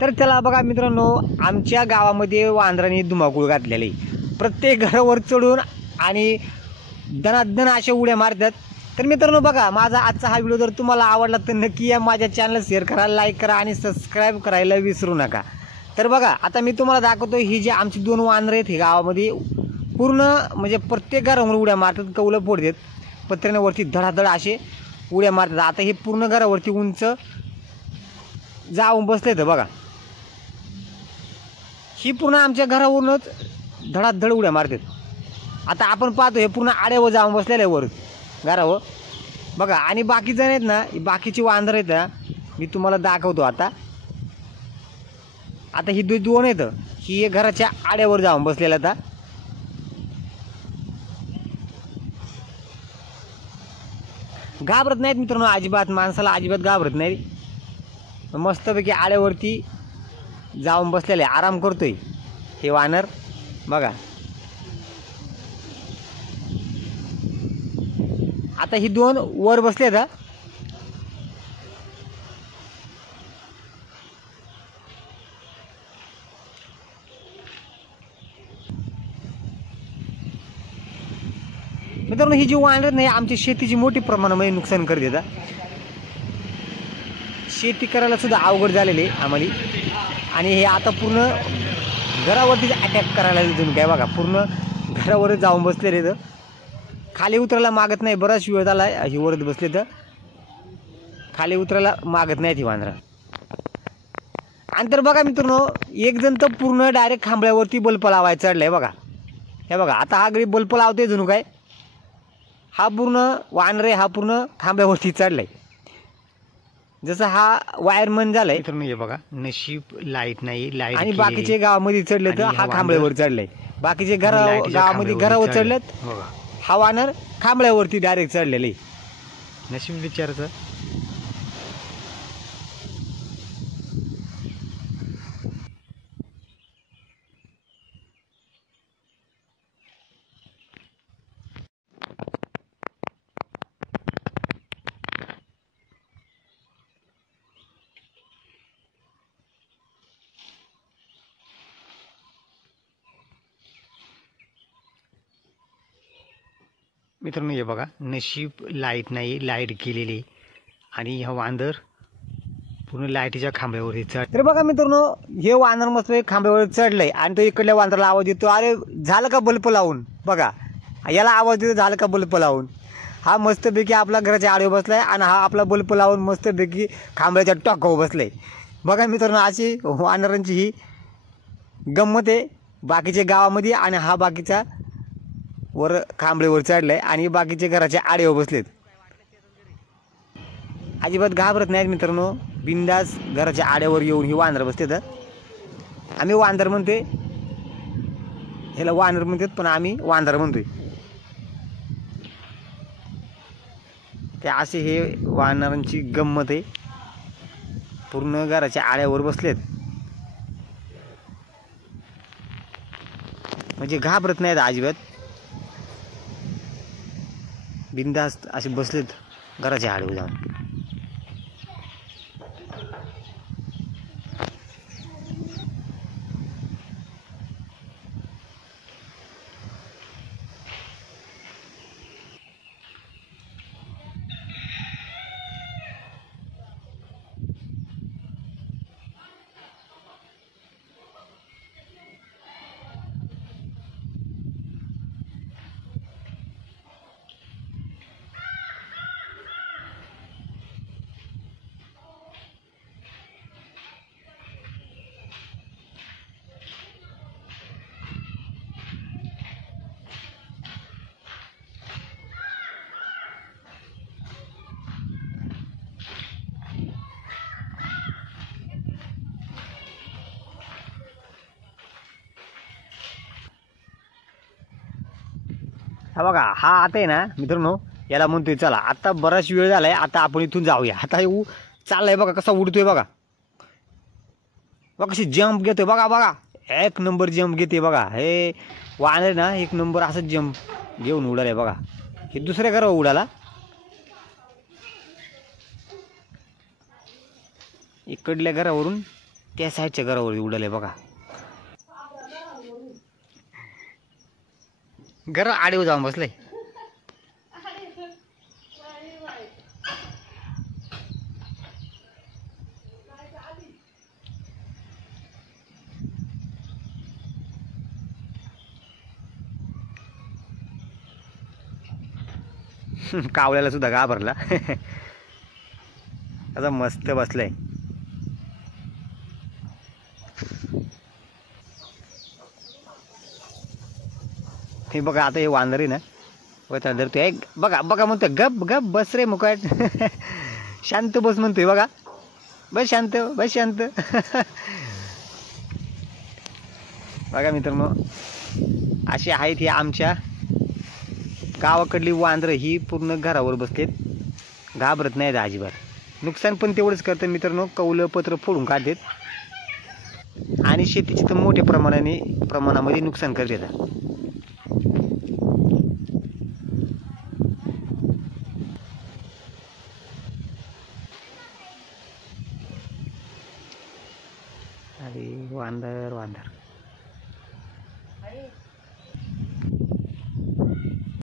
तर चला बघा मित्रांनो, आमच्या गावामध्ये वांदरांनी धुमाकूळ घातलेले, प्रत्येक घरावर चढून आणि दणादण अशा उड्या मारतात. तर मित्रांनो बघा, माझा आजचा हा व्हिडिओ जर तुम्हाला आवडला तर नक्की या माझ्या चॅनलला शेअर करा, लाईक करा आणि सबस्क्राईब करायला विसरू नका. तर बघा आता मी तुम्हाला दाखवतो, ही जी आमची 2 वानरं आहेत हे गावामध्ये पूर्ण म्हणजे प्रत्येक घरावर उड्या मारतात, कौलं फोडतात, पत्र्यावरती धडाधड असे उड्या मारतात. आता हे पूर्ण घरावरती उंच जाऊन बसले. तर बघा ही पूर्ण आमच्या घरावरूनच धडाधड उड्या मारतात. आता आपण पाहतो हे पूर्ण आड्यावर जाऊन बसलेले वर घरावर बघा. आणि बाकी जण आहेत ना, बाकीची वांदर आहेत ना, मी तुम्हाला दाखवतो. आता ही 2 आहेत, ही एक घराच्या आड्यावर जाऊन बसलेला. आता घाबरत नाहीत मित्रांनो अजिबात, माणसाला अजिबात घाबरत नाही. मस्तपैकी आड्यावरती जाऊन बसलेले, आराम करतोय हे वानर बघा. आता ही 2 वर बसले. आता मित्रांनो ही जी वानर नाही आमची शेतीची मोठी प्रमाणामध्ये नुकसान करत येतात. शेती करायला सुद्धा अवघड झालेले आम्हाला. आणि हे आता पूर्ण घरावरतीच अटॅक करायला तुम्ही काय बघा, पूर्ण घरावरच जाऊन बसलेले. तर खाली उतरायला मागत नाही. बराच वेळ झाला ही वरत बसले, तर खाली उतरायला मागत नाहीत ही वानरं. आणि तर बघा मित्रांनो, एक जण तर पूर्ण डायरेक्ट खांबळ्यावरती बल्ब लावायला चढलाय बघा. हे बघा आता हा गरीब बल्ब लावतोय जणू काय. हा पूर्ण वानर आहे, हा पूर्ण खांब्यावरती चढलाय, जसं हा वायरमन झालाय. मित्रांनो हे बघा, नशीब लाईट नाही, लाईट. आणि बाकीचे गावामध्ये चढले तर हा खांबळ्यावर चढलाय. बाकीचे गावामध्ये घरावर चढलेत, हा वानर खांबळ्यावरती डायरेक्ट चढलेले. नशीब विचारचं. मित्रांनो हे बघा, नशीब लाईट नाही, लाईट गेलेली. आणि हा वांदर पूर्ण लाईटीच्या खांब्यावर चढ. तर बघा मित्रांनो, हे वानर मस्त खांब्यावर चढलंय आणि तो इकडल्या वानराला आवाज देतो, अरे झालं का बल्ब लावून. बघा याला आवाज देतो, झालं का बल्ब लावून. हा मस्तपैकी आपला घराच्या आडवे बसलाय आणि हा आपला बल्ब लावून मस्तपैकी खांब्याच्या टोकावर बसलाय. बघा मित्रांनो, अशी वानरांची ही गंमत आहे बाकीच्या गावामध्ये. आणि हा बाकीचा वर खांबळेवर चढलाय आणि बाकीचे घराच्या आडेवर बसलेत. अजिबात घाबरत नाहीत मित्रांनो, बिंदास घराच्या आड्यावर येऊन ही वानर बसते. तर आम्ही वांदर म्हणते, ह्याला वानर म्हणतात पण आम्ही वांदर म्हणतोय. ते असे हे वानरांची गंमत आहे, पूर्ण घराच्या आड्यावर बसलेत. म्हणजे घाबरत नाहीत अजिबात, बिंदास्त असे बसलेत घराच्या आडवे जाऊन. हा बघा, हा आता आहे ना मित्रांनो, याला म्हणतोय चला आता बराच वेळ झालाय, आता आपण इथून जाऊया. आता हे चाललाय बघा, कसा उडतोय बघा. बघा कशी जंप घेतोय बघा. बघा एक नंबर जंप घेते बघा. हे वानर ना एक नंबर असं जंप घेऊन उडालाय बघा. हे दुसऱ्या घरावर उडाला, इकडल्या घरावरून त्या साईडच्या घरावर उडाले बघा. घर आडीवर जाऊन बसलंय. कावळ्याला सुद्धा घाबरला. आता मस्त बसलंय. हे बघा आता हे वांदर आहे ना धरतोय. बघा बघा म्हणतोय गप गप बस रे मुकाट. शांत बस म्हणतोय बघा. बस शांत बस शांत. बघा मित्रांनो अशी आहेत ही आमच्या गावाकडली वांदरं. ही पूर्ण घरावर बसलेत, घाबरत नाहीत अजिबात. नुकसान पण तेवढंच करतं मित्रांनो. कौलं पत्र फोडून काढतात आणि शेतीची तर मोठ्या प्रमाणामध्ये नुकसान करतात. अरे वांदर वांदर.